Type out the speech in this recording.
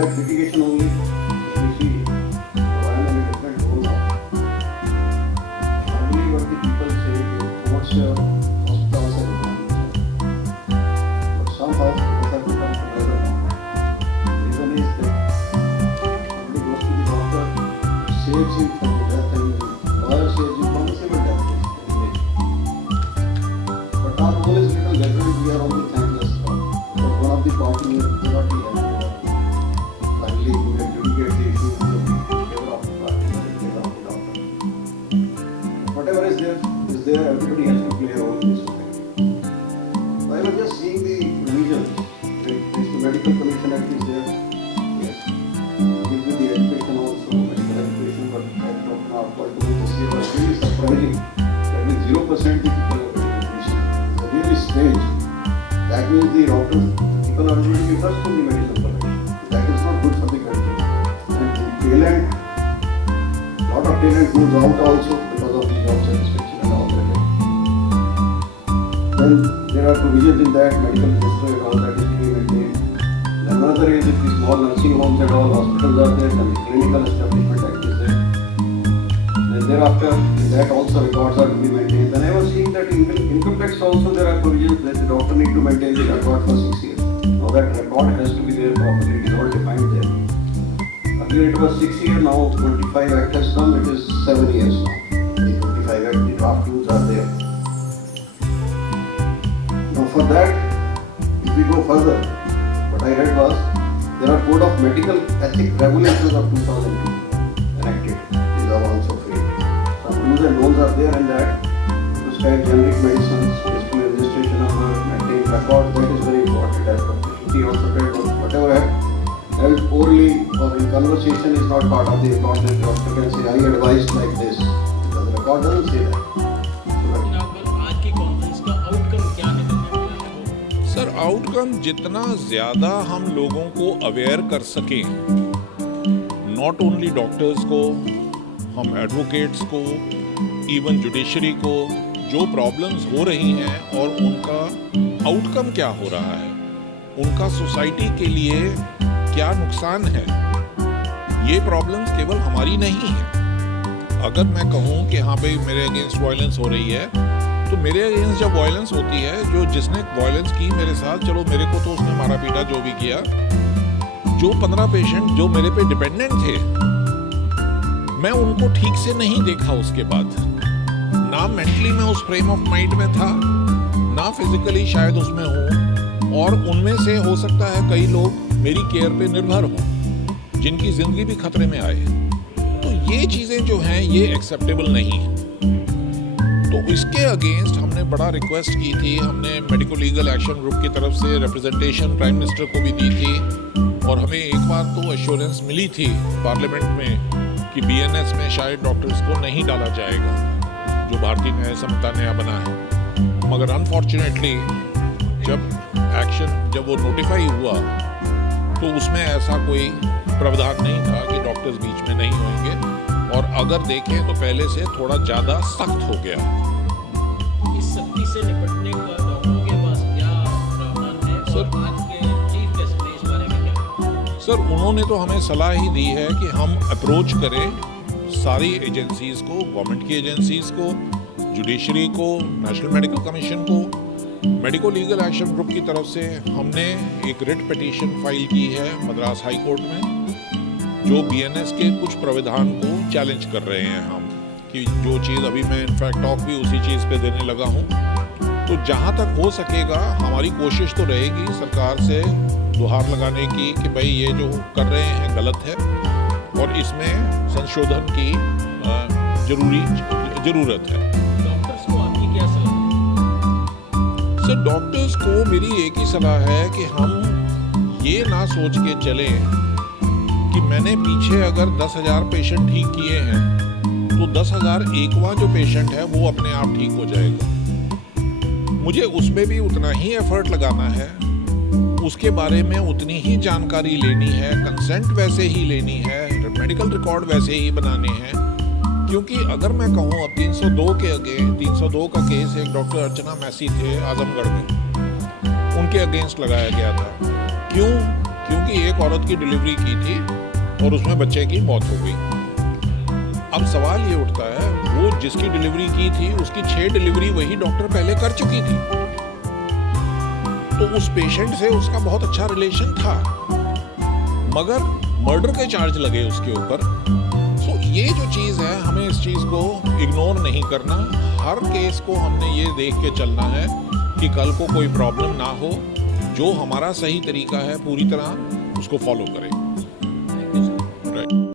that litigation only. If you see, why am I in a different role now? Normally, what the people say is, what's your hospital service? But somehow, it has become together now. The reason is that somebody goes to the doctor, saves him from the death, and the lawyer saves him from the civil death. But our role is little different. We are only thankless. But one of the party may not be happy. Finally, we can adjudicate the issue in favor of the party and in favor of the doctor. Whatever is there, everybody has to play a role in this society. So I was just seeing the provisions. The medical commission act is there. Yes. Give you the education also, medical education, but I don't know what to do this year. But really surprising that with 0% the people are getting education. It's really strange. That means the doctors, people are really trust in the medical profession. That is not good for the country. And the talent, lot of talent goes out also because of the job satisfaction and all that. Then there are provisions in that medical register and all that is to be maintained. Then another is if the small nursing homes and all hospitals are there, then the clinical establishment act is there. Then thereafter, that also records are to be maintained. Then I was seeing that in income tax also there are provisions that the doctor need to maintain the record for 6 years. Now that record has to be there properly, it is all defined there. Earlier it was 6 years, now 25 Act has come, it is 7 years now. The 25 Act, the draft rules are there. Now for that, if we go further, what I read was, there are Code of Medical Ethics Regulations of 2002 enacted. These are also framed. Some rules and norms are there in that. Prescribe generic medicines, display registration number, maintain record, that is very important. As publicity also said, whatever held orally or in conversation is not part of the record. The doctor can say, I advised like this. Because the record doesn't say that. आज की कॉन्फ्रेंस का आउटकम क्या निकलने वाला है? Sir, outcome जितना ज़्यादा हम लोगों को अवेयर कर सकें, नॉट ओनली डॉक्टर्स को, हम एडवोकेट्स को, इवन जुडिशरी को, जो प्रॉब्लम्स हो रही हैं और उनका आउटकम क्या हो रहा है, उनका सोसाइटी के लिए क्या नुकसान है, ये प्रॉब्लम्स केवल हमारी नहीं है। अगर मैं कहूँ कि हाँ भाई मेरे अगेंस्ट वायलेंस हो रही है, तो मेरे अगेंस्ट जब वायलेंस होती है, जो जिसने वायलेंस की मेरे साथ, चलो मेरे को तो उसने मारा पीटा जो भी किया, जो 15 पेशेंट जो मेरे पे डिपेंडेंट थे, मैं उनको ठीक से नहीं देखा उसके बाद। ना मेंटली मैं उस फ्रेम ऑफ माइंड में था, ना फिजिकली शायद उसमें हूँ, और उनमें से हो सकता है कई लोग मेरी केयर पे निर्भर हों, जिनकी ज़िंदगी भी खतरे में आए। तो ये चीज़ें जो हैं ये एक्सेप्टेबल नहीं है। तो इसके अगेंस्ट हमने बड़ा रिक्वेस्ट की थी, हमने मेडिको लीगल एक्शन ग्रुप की तरफ से रिप्रेजेंटेशन प्राइम मिनिस्टर को भी दी थी, और हमें एक बार तो एश्योरेंस मिली थी पार्लियामेंट में कि बीएनएस में शायद डॉक्टर्स को नहीं डाला जाएगा, जो भारतीय न्याय संहिता नया बना है। मगर अनफॉर्चुनेटली जब वो नोटिफाई हुआ तो उसमें ऐसा कोई प्रावधान नहीं था कि डॉक्टर्स बीच में नहीं होंगे, और अगर देखें तो पहले से थोड़ा ज़्यादा सख्त हो गया। इस सख्ती से निपटने का डॉक्टरों के पास क्या प्रावधान है? सर, आज के चीफ गेस्ट ने इस बारे में क्या? सर, उन्होंने तो हमें सलाह ही दी है कि हम अप्रोच करें सारी एजेंसीज़ को, गवर्नमेंट की एजेंसीज़ को, जुडिशरी को, नेशनल मेडिकल कमीशन को। मेडिको लीगल एक्शन ग्रुप की तरफ से हमने एक रिट पिटीशन फाइल की है मद्रास हाई कोर्ट में, जो बीएनएस के कुछ प्रावधान को चैलेंज कर रहे हैं हम, कि जो चीज़ अभी मैं इनफैक्ट टॉक भी उसी चीज़ पे देने लगा हूँ। तो जहाँ तक हो सकेगा हमारी कोशिश तो रहेगी सरकार से गुहार लगाने की कि भाई ये जो कर रहे हैं गलत है, और इसमें संशोधन की ज़रूरत है। डॉक्टर्स को आपकी क्या सलाह है? सर, डॉक्टर्स को मेरी एक ही सलाह है कि हम ये ना सोच के चलें कि मैंने पीछे अगर 10,000 पेशेंट ठीक किए हैं तो 10,001वां जो पेशेंट है वो अपने आप ठीक हो जाएगा। मुझे उसमें भी उतना ही एफर्ट लगाना है, उसके बारे में उतनी ही जानकारी लेनी है, कंसेंट वैसे ही लेनी है, मेडिकल रिकॉर्ड वैसे ही बनाने हैं। क्योंकि अगर मैं कहूँ अब 302 का केस एक डॉक्टर अर्चना मैसी थे आजमगढ़ में, उनके अगेंस्ट लगाया गया था। क्यों क्योंकि एक औरत की डिलीवरी की थी और उसमें बच्चे की मौत हो गई। अब सवाल ये उठता है, वो जिसकी डिलीवरी की थी उसकी 6 डिलीवरी वही डॉक्टर पहले कर चुकी थी, तो उस पेशेंट से उसका बहुत अच्छा रिलेशन था, मगर मर्डर के चार्ज लगे उसके ऊपर। सो ये जो चीज़ है, हमें इस चीज़ को इग्नोर नहीं करना। हर केस को हमने ये देख के चलना है कि कल को कोई प्रॉब्लम ना हो। जो हमारा सही तरीका है पूरी तरह उसको फॉलो करें।